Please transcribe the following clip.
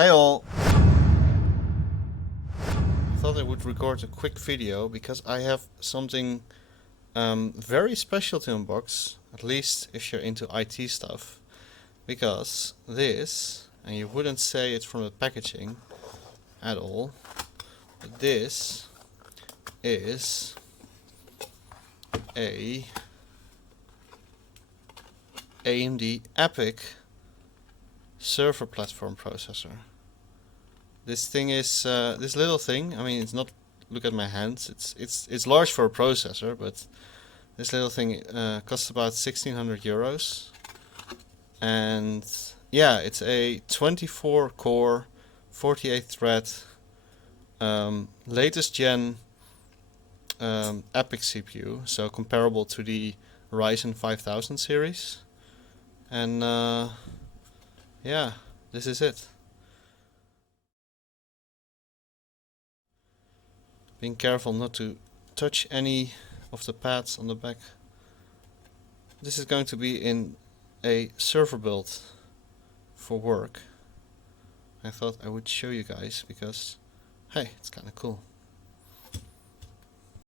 Hey all! I thought I would record a quick video because I have something very special to unbox, at least if you're into IT stuff. Because this, and you wouldn't say it from the packaging at all, but this is a AMD EPYC server platform processor. This thing is this little thing. I mean, it's not. Look at my hands. It's large for a processor, but this little thing costs about 1,600 euros. And yeah, it's a 24 core, 48 thread, latest gen EPYC CPU, so comparable to the Ryzen 5000 series. And yeah, this is it. Being careful not to touch any of the pads on the back. This is going to be in a server build for work. I thought I would show you guys because, hey, it's kind of cool.